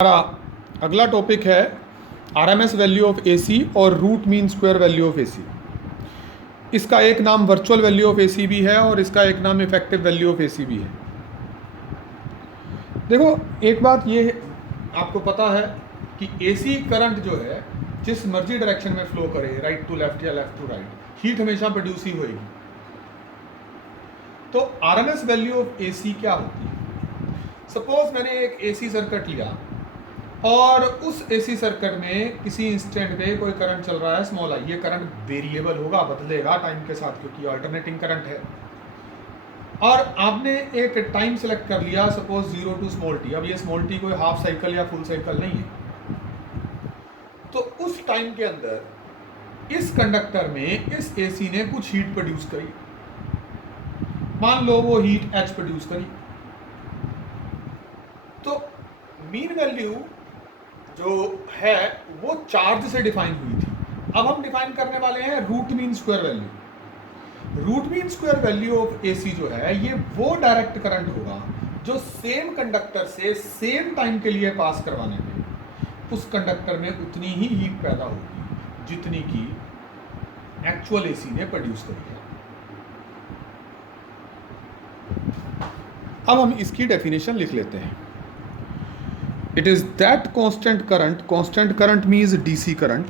हमारा अगला टॉपिक है आरएमएस वैल्यू ऑफ एसी और root mean square value of AC. इसका एक नाम वर्चुअल वैल्यू ऑफ एसी भी है और इसका एक नाम इफेक्टिव वैल्यू ऑफ एसी भी है। देखो, एक बात ये आपको पता है कि एसी करंट जो है जिस मर्जी डायरेक्शन में फ्लो करे, राइट टू लेफ्ट या लेफ्ट टू राइट, हीट हमेशा प्रोड्यूस ही होगी। तो आरएमएस वैल्यू ऑफ एसी क्या होती है? सपोज मैंने एक एसी सर्किट लिया और उस एसी सर्किट में किसी इंस्टेंट पे कोई करंट चल रहा है स्मॉल आई। ये करंट वेरिएबल होगा, बदलेगा टाइम के साथ क्योंकि अल्टरनेटिंग करंट है। और आपने एक टाइम सेलेक्ट कर लिया, सपोज 0 टू स्मॉल टी। अब ये स्मॉल टी कोई हाफ साइकिल या फुल साइकिल नहीं है। तो उस टाइम के अंदर इस कंडक्टर में इस एसी ने कुछ हीट प्रोड्यूस करी। मान लो वो हीट एच प्रोड्यूस करी। तो मीन वैल्यू जो है वो चार्ज से डिफाइन हुई थी। अब हम डिफाइन करने वाले हैं root mean square value. Root mean square value of AC जो है ये वो डायरेक्ट करंट होगा जो सेम कंडक्टर से सेम टाइम के लिए पास करवाने पे उस कंडक्टर में उतनी ही हीट पैदा होगी जितनी की एक्चुअल एसी ने प्रोड्यूस करी है। अब हम इसकी डेफिनेशन लिख लेते हैं। It is that constant current means DC current,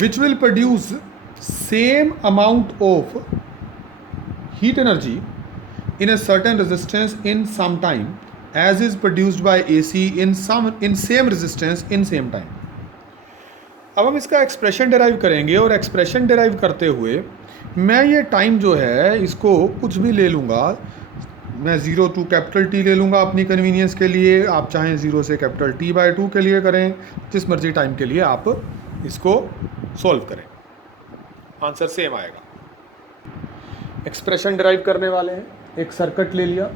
which will produce same amount of heat energy in a certain resistance in some time as is produced by AC in same resistance in same time. अब हम इसका expression derive करेंगे और expression derive करते हुए मैं ये time जो है इसको कुछ भी ले लूँगा। मैं 0 टू कैपिटल टी ले लूँगा अपनी कन्वीनियंस के लिए। आप चाहें 0 से कैपिटल T/2 के लिए करें, जिस मर्जी टाइम के लिए आप इसको सॉल्व करें, आंसर सेम आएगा। एक्सप्रेशन डिराइव करने वाले हैं। एक सर्किट ले लिया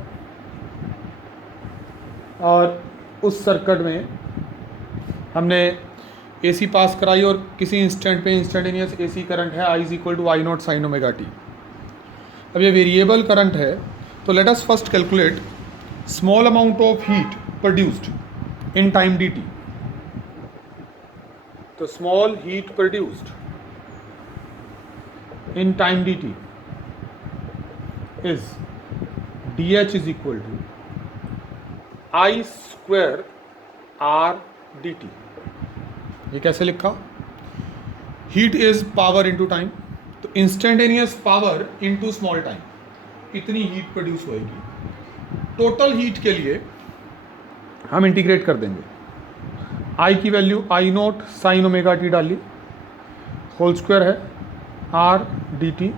और उस सर्किट में हमने एसी पास कराई और किसी इंस्टेंट पे इंस्टेंटेनियस एसी करंट है I = I0 sin ωt। अब ये वेरिएबल करंट है, तो let us first calculate small amount of heat produced in time dt. तो small heat produced in time dt is dH is equal to I square R dt. ये कैसे लिखा? Heat is power into time, तो instantaneous power into small time, इतनी heat produce होएगी। Total heat के लिए हम इंटीग्रेट कर देंगे। आई की वैल्यू I0 sin ωt डाली, होल स्क्वायर है R dt,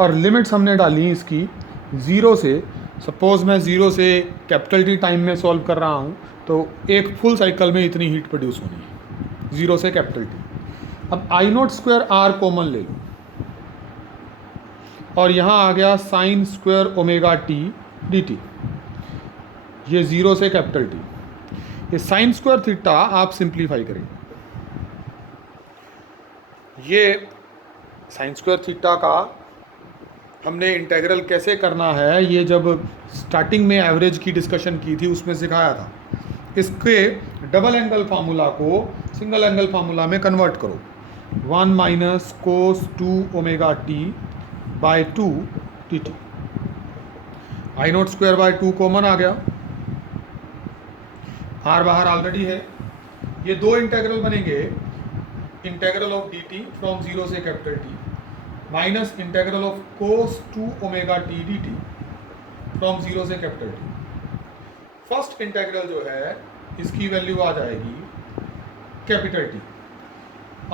और लिमिट्स हमने डाली इसकी 0 से। सपोज मैं 0 से कैपिटल T टाइम में सॉल्व कर रहा हूँ तो एक फुल साइकिल में इतनी हीट प्रोड्यूस होनी है 0 से कैपिटल T। अब I0 स्क्वायर R कॉमन ले लो और यहाँ आ गया sine square omega T D T. ये 0 से कैपिटल टी। ये साइन स्क्वायर थीटा आप सिंप्लीफाई करेंगे। ये साइन स्क्वायर थीटा का हमने इंटेग्रल कैसे करना है ये जब स्टार्टिंग में एवरेज की डिस्कशन की थी उसमें सिखाया था। इसके डबल एंगल फार्मूला को सिंगल एंगल फार्मूला में कन्वर्ट करो। 1 minus cos 2 omega T by 2 dt। I0 square by 2 common आ गया, R बाहर ऑलरेडी है। ये दो इंटेग्रल बनेंगे, इंटेग्रल ऑफ dt फ्रॉम 0 से capital T minus integral of cos 2 omega T dt from 0 से कैपिटल T। फर्स्ट इंटेग्रल जो है इसकी वैल्यू आ जाएगी कैपिटल T,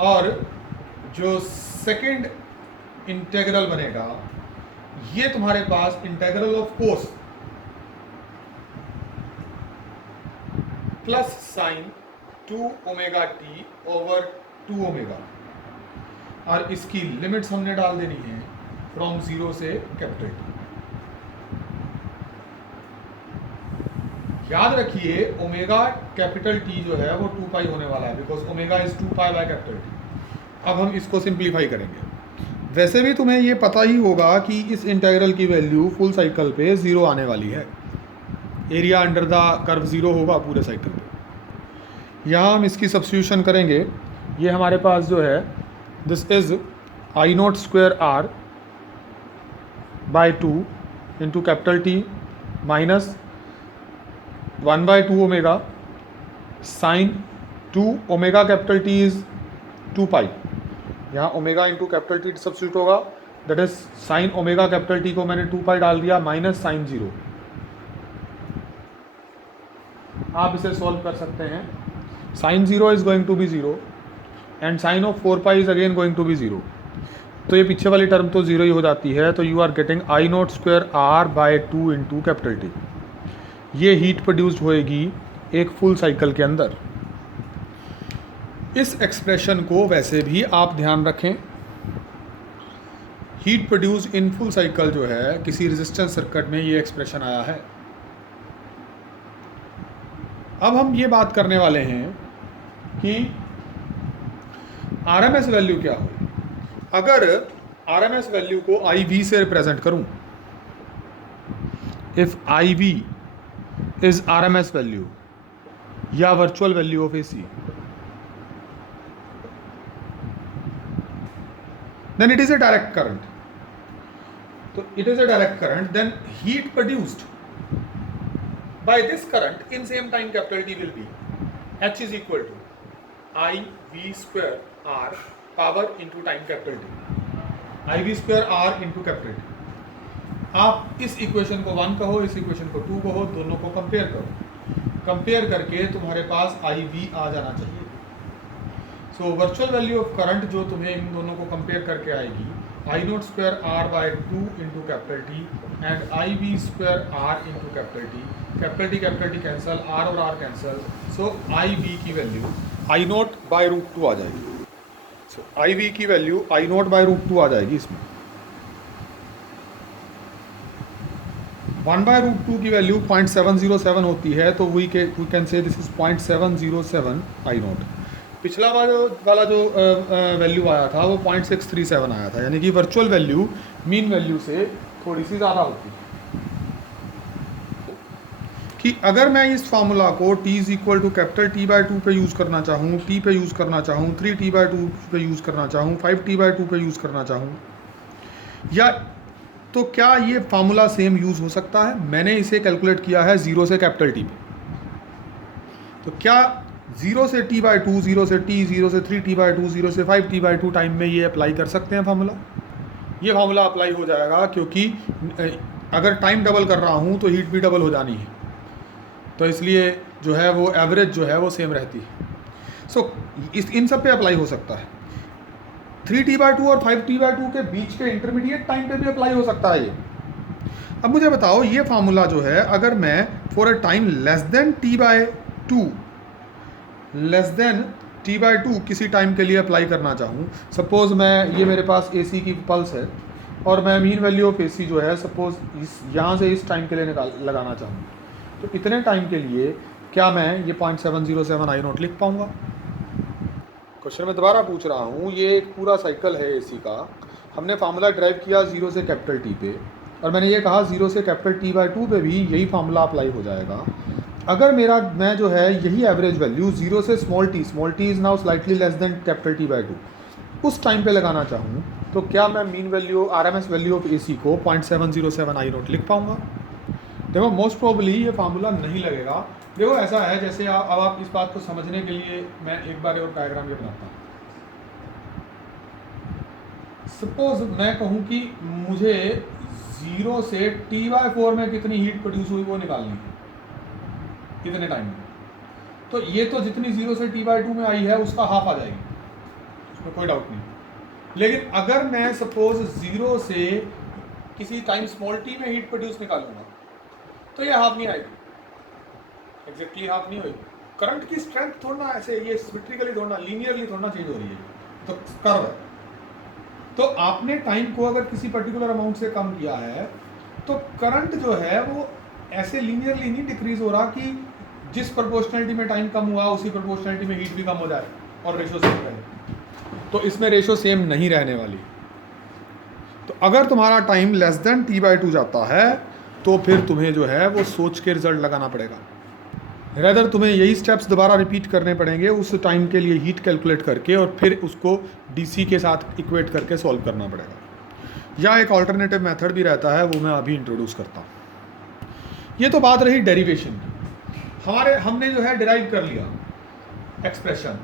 और जो सेकंड इंटेग्रल बनेगा ये तुम्हारे पास integral of cos plus sine 2 omega T over 2 omega, और इसकी लिमिट्स हमने डाल देनी है फ्रॉम 0 से कैपिटल T। याद रखिए ओमेगा कैपिटल T जो है वो 2 पाई होने वाला है, because omega is 2 pi by capital T। अब हम इसको सिंप्लीफाई करेंगे। वैसे भी तुम्हें ये पता ही होगा कि इस इंटेग्रल की वैल्यू फुल साइकिल पे 0 आने वाली है, एरिया अंडर द कर्व 0 होगा पूरे साइकिल पे। यहाँ हम इसकी सब्स्टिट्यूशन करेंगे, ये हमारे पास जो है this is I not square R by 2 into capital T minus 1/2 omega sine 2 omega capital T is 2 pi. यहाँ omega into capital T substitute होगा, that is sine omega capital T को मैंने 2 पाई डाल दिया माइनस साइन 0। आप इसे solve कर सकते हैं। Sine 0 is going to be 0 and sine of 4 pi is again going to be 0। तो ये पीछे वाली टर्म तो 0 ही हो जाती है। तो you are getting I not square R by 2 into capital T. ये हीट प्रोड्यूस्ड होएगी एक फुल साइकिल के अंदर। इस एक्सप्रेशन को वैसे भी आप ध्यान रखें, heat produced in full cycle जो है किसी रेजिस्टेंस सर्किट में ये एक्सप्रेशन आया है। अब हम ये बात करने वाले हैं कि आरएमएस वैल्यू क्या हो। अगर आरएमएस वैल्यू को आई वी से रिप्रेजेंट करूं, if I V is RMS value या virtual value of AC, then it is a direct current. So it is a direct current, then heat produced by this current in same time capital T will be H is equal to I V square R power into time capital T, I V square R into capital T। आप इस equation को 1 कहो, इस equation को 2 कहो, दोनों को compare करो। कंपेयर करके तुम्हारे पास आई वी आ जाना चाहिए। So virtual value of current जो तुम्हें इन दोनों को कंपेयर करके आएगी, I naught square R by 2 into capital T and I V square R into capital T cancel, R और R cancel. So I V की value I naught by root 2 आ जाएगी। सो आई वी की value I naught by root 2 आ जाएगी इसमें। 1/√2 की वैल्यू 0.707 होती है, तो we can say this is 0.707 I nought. पिछला वाला जो वैल्यू आया था वो 0.637 आया था, यानी कि वर्चुअल वैल्यू मीन वैल्यू से थोड़ी सी ज़्यादा होती है। कि अगर मैं इस फार्मूला को t is equal to capital T/2 पे यूज़ करना चाहूँ, t पे यूज़ करना चाहूँ, 3t/2 पे यूज़ करना चाहूँ, 5t/2 पे यूज़ करना चाहूँ, या तो क्या ये फार्मूला सेम यूज़ हो सकता है? मैंने इसे कैलकुलेट किया है 0 से कैपिटल T पे। तो क्या 0 से T/2, 0 से T, 0 से 3t/2, 0 से 5t/2 टाइम में ये अप्लाई कर सकते हैं फार्मूला? ये फार्मूला अप्लाई हो जाएगा, क्योंकि अगर टाइम डबल कर रहा हूँ तो हीट भी डबल हो जानी है, तो इसलिए जो है वो एवरेज जो है वो सेम रहती है। सो इन सब पे अप्लाई हो सकता है। 3t/2 और 5t/2 के बीच के इंटरमीडिएट टाइम पे भी अप्लाई हो सकता है ये। अब मुझे बताओ, ये फार्मूला जो है अगर मैं for a time less than t/2 किसी टाइम के लिए अप्लाई करना चाहूँ, सपोज मैं ये मेरे पास AC की पल्स है और मैं मीन वैल्यू ऑफ AC जो है सपोज यहाँ से इस टाइम के लिए लगाना चाहूँ, तो इतने टाइम के लिए क्या मैं ये 0.707 आई नोट लिख पाऊँगा? क्वेश्चन मैं दोबारा पूछ रहा हूँ, ये एक पूरा साइकिल है AC का, हमने फार्मूला ड्राइव किया 0 से कैपिटल T पे, और मैंने ये कहा 0 से कैपिटल T/2 पे भी यही फार्मूला अप्लाई हो जाएगा। अगर मैं जो है यही एवरेज वैल्यू 0 से small t is now slightly less than capital T/2 उस टाइम पे लगाना चाहूँ, तो क्या मैं mean value RMS value of AC को 0.707 आई नोट लिख पाऊँगा? देखो मोस्ट प्रोबेबली ये फार्मूला नहीं लगेगा। देखो ऐसा है जैसे अब आप इस बात को समझने के लिए मैं एक बार और डायग्राम ये बनाता हूँ। सपोज मैं कहूँ कि मुझे 0 से T/4 में कितनी हीट प्रोड्यूस हुई वो निकालनी है कितने टाइम में, तो ये तो जितनी 0 से T/2 में आई है उसका हाफ आ जाएगी, उसमें कोई डाउट नहीं। लेकिन अगर मैं सपोज 0 से किसी टाइम स्मॉल t में हीट प्रोड्यूस निकालूंगा तो ये हाफ नहीं आएगी, एग्जैक्टली हाफ नहीं होगी। करंट की स्ट्रेंथ थोड़ा ऐसे ये सिमेट्रिकली थोड़ा लीनियरली थोड़ा चेंज हो रही है, तो कर्व है। तो आपने टाइम को अगर किसी पर्टिकुलर अमाउंट से कम किया है तो करंट जो है वो ऐसे लीनियरली नहीं डिक्रीज हो रहा कि जिस प्रोपोर्शनलिटी में टाइम कम हुआ उसी प्रोपोर्शनलिटी में हीट भी कम हो जाए और रेशो सेम रहे, तो इसमें रेशो सेम नहीं रहने वाली। तो अगर तुम्हारा टाइम लेस देन T/2 जाता है तो फिर तुम्हें जो है वो सोच के रिजल्ट लगाना पड़ेगा। रेदर तुम्हें यही स्टेप्स दोबारा रिपीट करने पड़ेंगे उस टाइम के लिए हीट कैलकुलेट करके, और फिर उसको डीसी के साथ इक्वेट करके सॉल्व करना पड़ेगा। या एक ऑल्टरनेटिव मेथड भी रहता है, वो मैं अभी इंट्रोड्यूस करता हूँ। ये तो बात रही डेरिवेशन की। हमने जो है डिराइव कर लिया एक्सप्रेशन,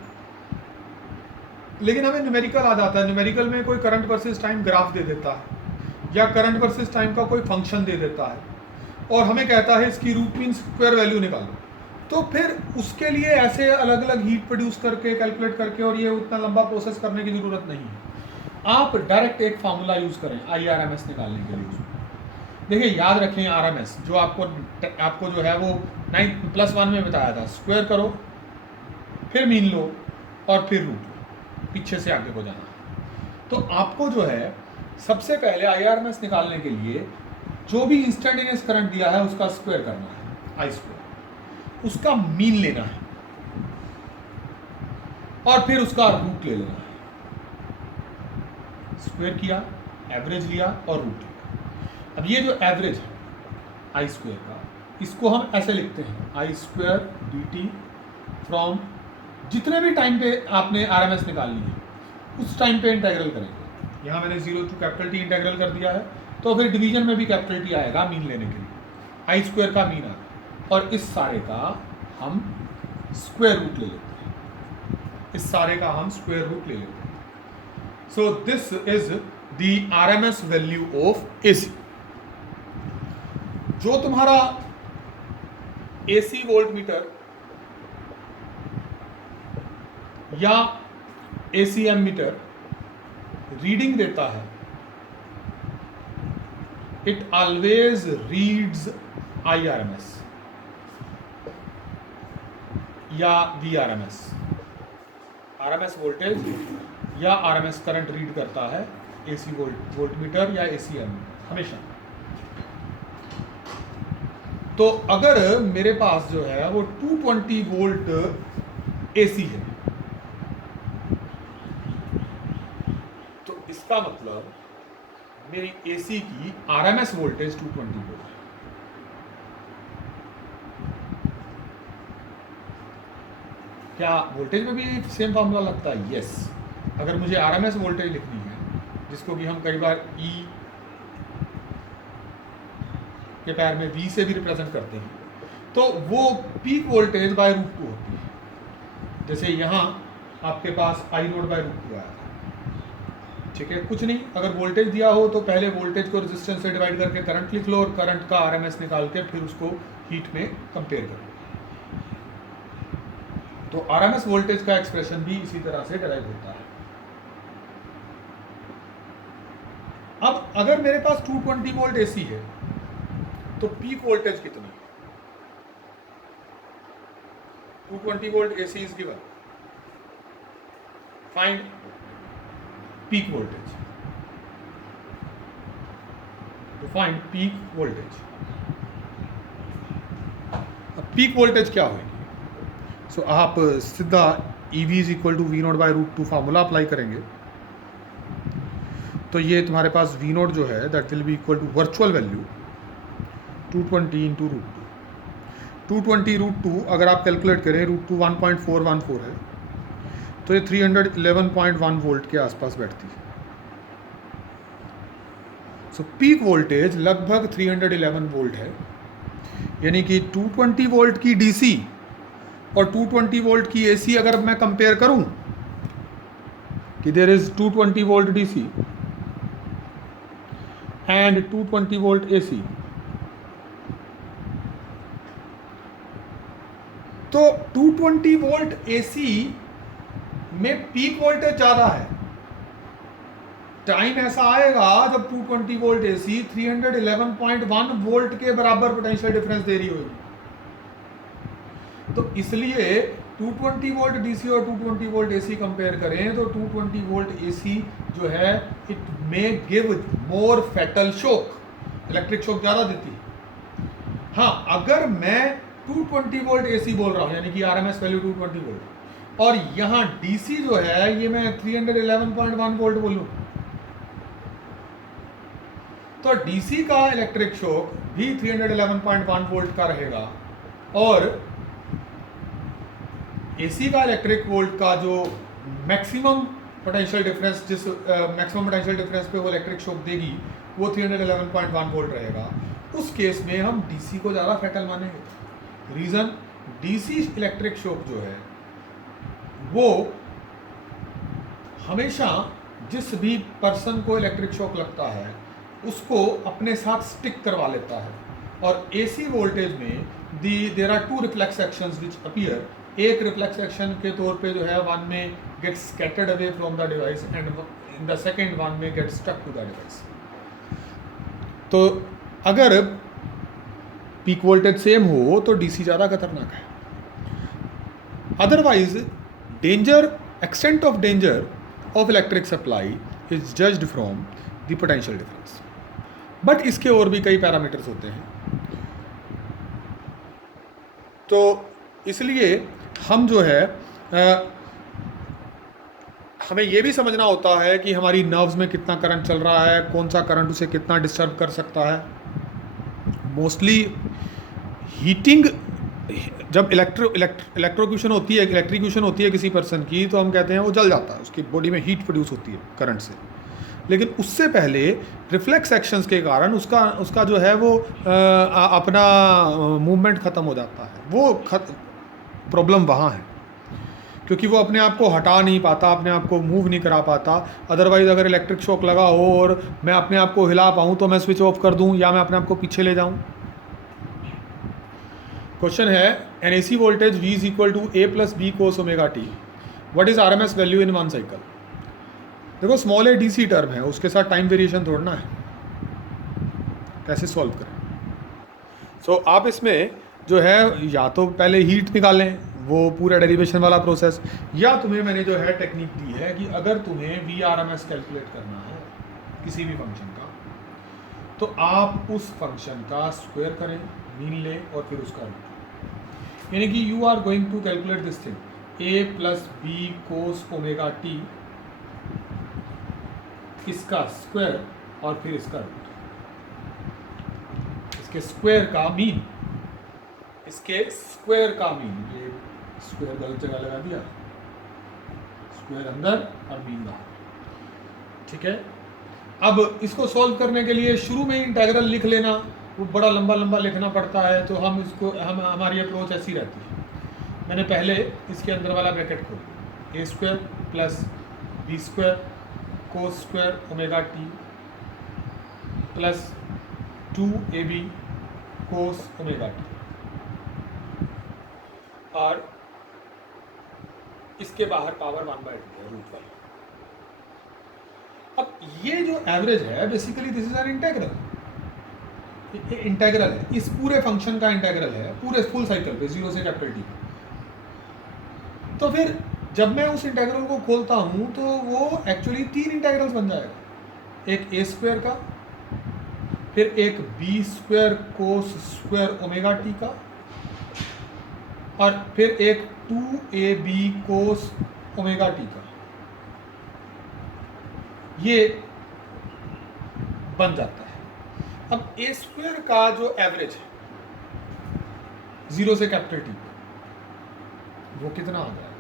लेकिन हमें न्यूमेरिकल आ जाता है। न्यूमेरिकल में कोई करंट वर्सेस टाइम ग्राफ दे देता है, या करंट वर्सेस टाइम का कोई फंक्शन दे देता है, और हमें कहता है इसकी रूट मीन स्क्वायर वैल्यू निकालो। तो फिर उसके लिए ऐसे अलग अलग हीट प्रोड्यूस करके कैलकुलेट करके और ये उतना लंबा प्रोसेस करने की ज़रूरत नहीं है। आप डायरेक्ट एक फार्मूला यूज़ करें IRMS निकालने के लिए। देखिए याद रखें RMS जो आपको जो है वो 9+1 में बताया था, स्क्वायर करो फिर मीन लो और फिर रूट लो, पीछे से आगे को जाना। तो आपको जो है सबसे पहले IRMS निकालने के लिए जो भी इंस्टेंटेनियस करंट दिया है उसका स्क्वायर करना है, I स्क्वायर, उसका मीन लेना है और फिर उसका रूट ले लेना है। स्क्वायर किया, एवरेज लिया और रूट लिया। अब ये जो एवरेज है I स्क्वायर का, इसको हम ऐसे लिखते हैं I स्क्वायर dt फ्रॉम जितने भी टाइम पे आपने RMS निकालनी है उस टाइम पे इंटेग्रल करेंगे। यहाँ मैंने 0 to T इंटेग्रल कर दिया है, तो फिर डिवीजन में भी कैपिटल T आएगा मीन लेने के लिए। I स्क्वायर का मीन आएगा और इस सारे का हम स्क्वायर रूट ले लेते हैं। इस सारे का हम स्क्वायर रूट ले लेते हैं। So this is the RMS value of AC। जो तुम्हारा AC वोल्ट मीटर या AC एमीटर रीडिंग देता है, इट ऑलवेज रीड्स IRMS या VRMS। RMS वोल्टेज या RMS करंट रीड करता है AC वोल्ट मीटर या AC एमीटर हमेशा। तो अगर मेरे पास जो है वो 220 वोल्ट AC है, तो इसका मतलब मेरी AC की RMS वोल्टेज 220 वोल्ट है। क्या वोल्टेज में भी सेम फार्मूला लगता है? यस। अगर मुझे RMS वोल्टेज लिखनी है, जिसको कि हम कई बार E के पैर में V से भी रिप्रेजेंट करते हैं, तो वो पीक वोल्टेज बाय √2 होती है। जैसे यहाँ आपके पास I0 बाय √2 आया था, ठीक है। कुछ नहीं, अगर वोल्टेज दिया हो तो पहले वोल्टेज को रेजिस्टेंस से डिवाइड करके करंट लिख लो और करंट का RMS निकाल के फिर उसको हीट में कंपेयर करो। तो RMS वोल्टेज का एक्सप्रेशन भी इसी तरह से डिराइव होता है। अब अगर मेरे पास 220 वोल्ट AC है तो पीक वोल्टेज कितनी है? 220 volt AC is given, find peak voltage. तो फाइंड पीक वोल्टेज। अब पीक वोल्टेज क्या होगी? सो आप सीधा EV is equal to V0/√2 formula apply करेंगे, तो ये तुम्हारे पास V0 जो है that will be equal to virtual value 220 into √2। 220 अगर आप कैलकुलेट करें, √2 1.414 है, तो ये 311.1 वोल्ट के आसपास बैठती है। सो पीक वोल्टेज लगभग 311 वोल्ट है, यानी कि 220 वोल्ट की DC और 220 वोल्ट की AC अगर मैं कंपेयर करूं कि there is 220 volt DC and 220 volt AC, तो 220 वोल्ट AC में पीक वोल्टेज ज्यादा है। टाइम ऐसा आएगा जब 220 वोल्ट AC 311.1 वोल्ट के बराबर पोटेंशियल डिफरेंस दे रही होगी। तो इसलिए 220 वोल्ट DC और 220 वोल्ट AC कंपेयर करें तो 220 वोल्ट AC जो है it may give more fatal shock, electric shock ज़्यादा देती है। हाँ, अगर मैं 220 वोल्ट AC बोल रहा हूँ, यानी कि RMS वैल्यू 220 वोल्ट, और यहाँ DC जो है ये मैं 311.1 वोल्ट बोलूँ, तो डीसी का इलेक्ट्रिक शॉक भी 311.1 वोल्ट का रहेगा और एसी का इलेक्ट्रिक वोल्ट का जो मैक्सिमम पोटेंशियल डिफरेंस जिस मैक्सिमम पोटेंशियल डिफरेंस पे वो इलेक्ट्रिक शॉक देगी वो 311.1 वोल्ट रहेगा। उस केस में हम डीसी को ज़्यादा फैटल मानेंगे। रीज़न, डीसी इलेक्ट्रिक शॉक जो है वो हमेशा जिस भी पर्सन को इलेक्ट्रिक शॉक लगता है उसको अपने साथ स्टिक करवा लेता है। और एसी वोल्टेज में there are two reflex actions which appear. एक रिफ्लेक्स एक्शन के तौर पे जो है वन में get scattered away from the device and in the second one में get stuck to the device. तो अगर पीक वोल्टेज सेम हो तो डीसी ज़्यादा खतरनाक है। Otherwise danger, extent of danger of electric supply is judged from the potential difference. But इसके और भी कई पैरामीटर्स होते हैं, तो इसलिए हम जो है हमें यह भी समझना होता है कि हमारी नर्व्स में कितना करंट चल रहा है, कौन सा करंट उसे कितना डिस्टर्ब कर सकता है। मोस्टली हीटिंग, जब इलेक्ट्रोक्यूशन होती है, इलेक्ट्रिक्यूशन होती है किसी पर्सन की, तो हम कहते हैं वो जल जाता है, उसकी बॉडी में हीट प्रोड्यूस होती है करंट से। लेकिन उससे पहले रिफ्लेक्स एक्शंस के कारण उसका जो है वो अपना मूवमेंट ख़त्म हो जाता है। वो प्रॉब्लम वहाँ है क्योंकि वो अपने आप को हटा नहीं पाता, अपने आप को मूव नहीं करा पाता। अदरवाइज़ अगर इलेक्ट्रिक शॉक लगा हो और मैं अपने आप को हिला पाऊँ तो मैं स्विच ऑफ कर दूँ या मैं अपने आप को पीछे ले जाऊँ। क्वेश्चन है, an AC voltage V is equal to A plus B cos omega T, what is RMS value in one cycle. देखो स्मॉल ए DC टर्म है, उसके साथ टाइम वेरिएशन तोड़ना है, कैसे सॉल्व करें। सो आप इसमें जो है या तो पहले हीट निकालें, वो पूरा डेरिवेशन वाला प्रोसेस, या तुम्हें मैंने जो है टेक्निक दी है कि अगर तुम्हें VRMS कैलकुलेट करना है किसी भी फंक्शन का तो आप उस फंक्शन का स्क्वायर करें, मीन लें और फिर उसका रूट। यानी कि you are going to calculate this thing A plus B cos omega T, इसका स्क्वायर और फिर इसका रूट, इसके स्क्वायर का मीन, इसके स्क्वायर का मीन। ये स्क्वायर गलत जगह लगा दिया, स्क्वायर अंदर और मीन बाहर, ठीक है। अब इसको सॉल्व करने के लिए शुरू में इंटीग्रल लिख लेना, वो बड़ा लंबा लंबा लिखना पड़ता है, तो हम इसको हमारी अप्रोच ऐसी रहती है। मैंने पहले इसके अंदर वाला ब्रैकेट खोल, A square plus B square cos square omega T plus 2AB cos omega T, और इसके बाहर पावर 1/2 है, रूट वाला। अब ये जो एवरेज है basically this is an integral, integral है, इस पूरे फंक्शन का इंटीग्रल है, पूरे फुल साइकिल पे 0 से कैपिटल टी। तो फिर जब मैं उस इंटीग्रल को खोलता हूं तो वो एक्चुअली 3 इंटीग्रल्स बन जाएगा, एक A स्क्वायर का, फिर एक B square cos square omega T का, और फिर एक 2AB कोस ओमेगा टी का। ये बन जाता है। अब A स्क्वायर का जो एवरेज है 0 से कैपिटल टी, वो कितना आ जाएगा,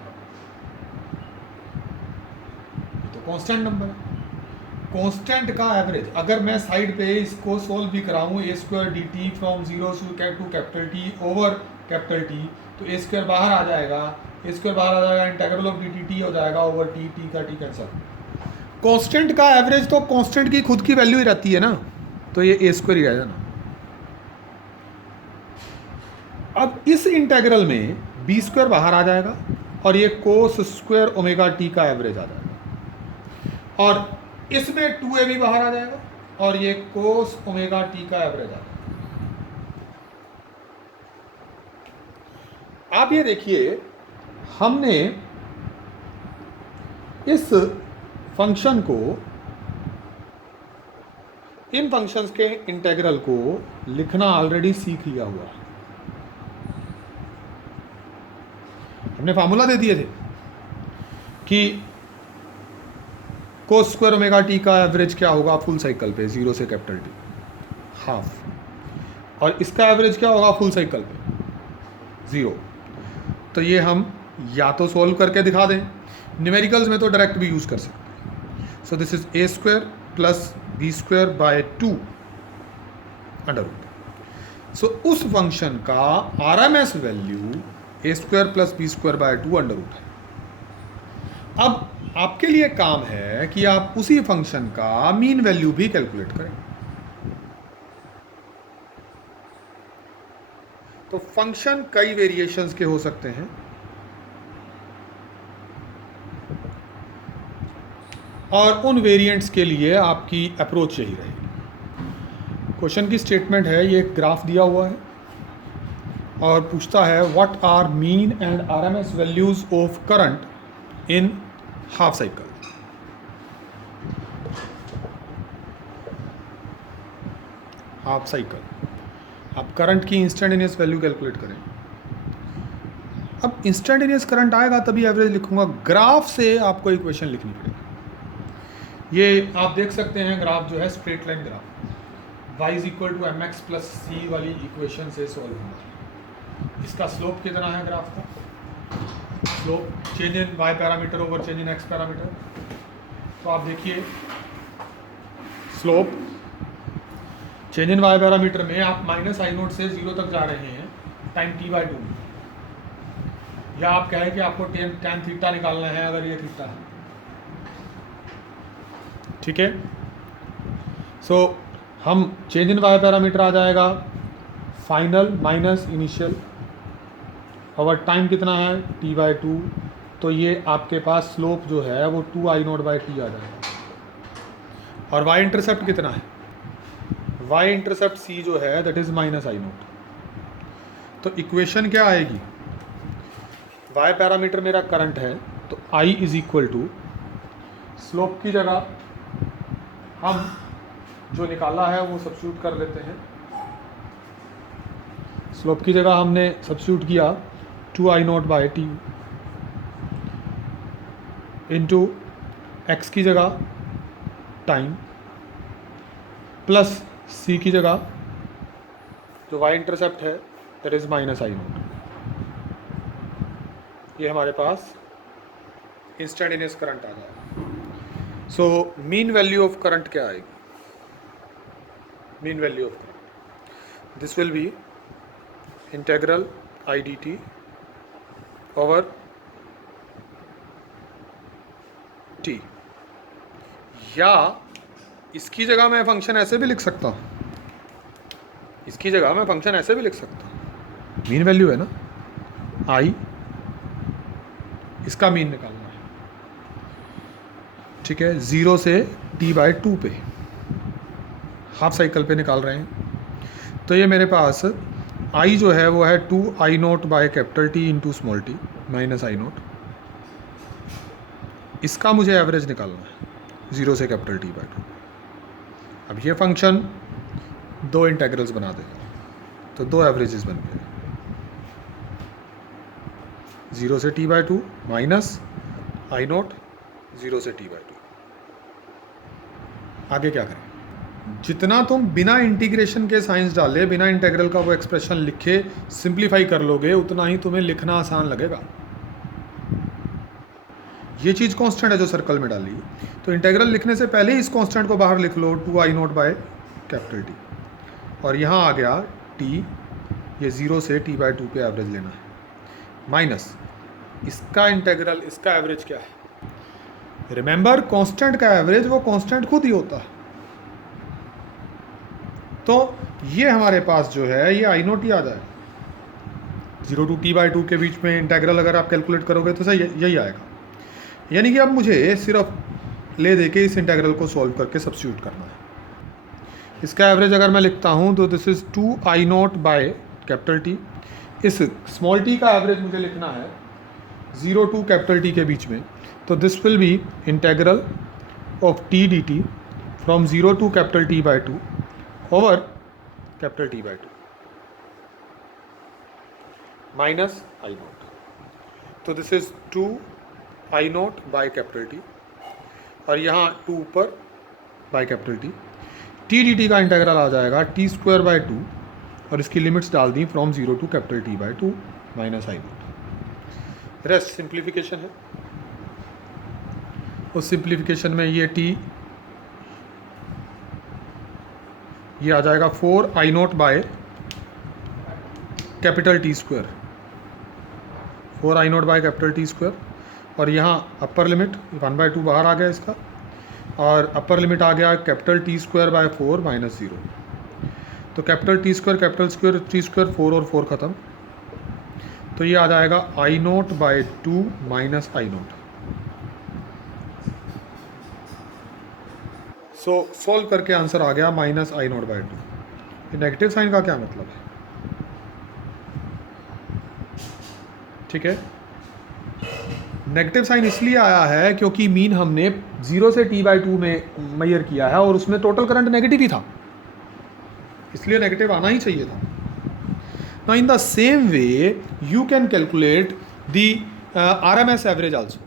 ये तो कांस्टेंट नंबर है। कांस्टेंट का एवरेज अगर मैं साइड पे इसको सोल्व भी कराऊं, A square D T from 0 to capital T over capital T, तो A स्क्वायर बाहर आ जाएगा, A स्क्वायर बाहर आ जाएगा, इंटीग्रल ऑफ डी टी हो जाएगा ओवर टी, टी का टी कैंसिल। कांस्टेंट का एवरेज तो कांस्टेंट की खुद की वैल्यू ही रहती है ना, तो ये A स्क्वायर ही रहेगा ना। अब इस इंटीग्रल में B स्क्वायर बाहर आ जाएगा और ये कोस स्क्वायर ओमेगा टी का एवरेज आ जाएगा, और इसमें 2AB बाहर आ जाएगा और ये कोस ओमेगा टी का एवरेज आ जाएगा। आप ये देखिए, हमने इस फंक्शन को, इन फंक्शंस के इंटीग्रल को लिखना ऑलरेडी सीख लिया हुआ है। हमने फार्मूला दे दिए थे कि कोस स्क्वायर ओमेगा टी का एवरेज क्या होगा फुल साइकिल पे 0 से कैपिटल टी। हाफ, और इसका एवरेज क्या होगा फुल साइकिल पे 0। तो ये हम या तो सोल्व करके दिखा दें, न्यूमेरिकल्स में तो डायरेक्ट भी यूज़ कर सकते हैं। So this is A square plus B square by 2 under root. सो उस फंक्शन का RMS value A square plus B square by 2 under root है। अब आपके लिए काम है कि आप उसी फंक्शन का मीन वैल्यू भी कैलकुलेट करें। तो फंक्शन कई वेरिएशंस के हो सकते हैं, और उन वेरिएंट्स के लिए आपकी अप्रोच यही रहेगी। क्वेश्चन की स्टेटमेंट है, ये एक ग्राफ दिया हुआ है और पूछता है what are mean and RMS values of current in half cycle. Half cycle आप करंट की इंस्टेंटेनियस वैल्यू कैलकुलेट करें। अब इंस्टेंटेनियस करंट आएगा तभी एवरेज लिखूंगा, ग्राफ से आपको इक्वेशन लिखनी पड़ेगी। ये आप देख सकते हैं ग्राफ जो है straight line graph, y is equal to M X plus C वाली इक्वेशन से सॉल्व होगा। इसका स्लोप कितना है ग्राफ का, slope change in y parameter over change in x parameter. तो आप देखिए slope change in y parameter में आप माइनस आई नोट से 0 तक जा रहे हैं टाइम t/2, या आप कहें कि आपको tan थीटा निकालना है अगर ये थीटा है, ठीक है। सो हम चेंज इन y पैरामीटर आ जाएगा फाइनल माइनस इनिशियल, और टाइम कितना है t/2। तो ये आपके पास स्लोप जो है वो 2i0/t आ जाएगा। और y इंटरसेप्ट कितना है, y इंटरसेप्ट c जो है दैट इज माइनस i0। तो इक्वेशन क्या आएगी, y पैरामीटर मेरा करंट है तो I is equal to slope की जगह हम जो निकाला है वो सब्स्टिट्यूट कर लेते हैं। स्लोप की जगह हमने सब्स्टिट्यूट किया 2i0/t इंटू एक्स की जगह टाइम प्लस c की जगह जो y इंटरसेप्ट है दैट इज माइनस i0। ये हमारे पास इंस्टेंटेनियस करंट आ जाएगा। So mean value of current क्या आएगी, mean value of current this will be integral I D T over T, या इसकी जगह मैं फंक्शन ऐसे भी लिख सकता हूँ, इसकी जगह मैं फंक्शन ऐसे भी लिख सकता हूँ। मीन वैल्यू है ना आई, इसका मीन निकालना है, ठीक है। 0 से t/2 पे हाफ साइकिल पे निकाल रहे हैं। तो ये मेरे पास i जो है वो है 2i0/T into small t minus i0। इसका मुझे एवरेज निकालना है 0 से T/2। अब ये फंक्शन दो इंटेग्रल्स बना देगा, तो दो एवरेजेस बन गए, 0 से t/2 माइनस i0 0 से t/2। आगे क्या करें, जितना तुम बिना इंटीग्रेशन के साइंस डाले, बिना इंटेग्रल का वो एक्सप्रेशन लिखे सिंप्लीफाई कर लोगे, उतना ही तुम्हें लिखना आसान लगेगा। ये चीज़ कांस्टेंट है जो सर्कल में डाली, तो इंटेग्रल लिखने से पहले ही इस कांस्टेंट को बाहर लिख लो 2i0/T, और यहाँ आ गया t, ये 0 से t/2 पे एवरेज लेना है, माइनस इसका इंटेग्रल, इसका एवरेज क्या है। रिमेंबर कांस्टेंट का एवरेज वो कांस्टेंट खुद ही होता है। तो ये हमारे पास जो है ये i0 ही आ जाएगा। 0 to t/2 के बीच में इंटेग्रल अगर आप कैलकुलेट करोगे तो सही यही आएगा। यानी कि अब मुझे सिर्फ ले दे के इस इंटेग्रल को सॉल्व करके सब्स्टिट्यूट करना है। इसका एवरेज अगर मैं लिखता हूँ तो दिस इज़ 2i0/T। इस स्मॉल t का एवरेज मुझे लिखना है 0 to T के बीच में, तो this will be integral of t dt from 0 to T/2 over T/2 minus i0। तो दिस इज 2i0/T, और यहाँ 2 ऊपर by T। T D T का इंटेग्रल आ जाएगा टी स्क्वायर बाय 2 और इसकी लिमिट्स डाल दी from 0 to capital T by 2 minus I naught. Rest simplification है, उस सिंप्लीफिकेशन में ये टी ये आ जाएगा 4 I naught by capital T square, 4 I naught by capital T square, और यहाँ अपर लिमिट 1/2 बाहर आ गया इसका, और अपर लिमिट आ गया capital T square by 4 minus 0। तो capital T square capital square T square 4 और 4 खत्म, तो ये आ जाएगा I naught by 2 minus I naught. So solve करके आंसर आ गया minus I naught by 2। Negative sign का क्या मतलब है? ठीक है, नेगेटिव साइन इसलिए आया है क्योंकि मीन हमने 0 से t/2 में मेजर किया है और उसमें टोटल करंट नेगेटिव ही था, इसलिए नेगेटिव आना ही चाहिए था। Now in the same way you can calculate the RMS average also.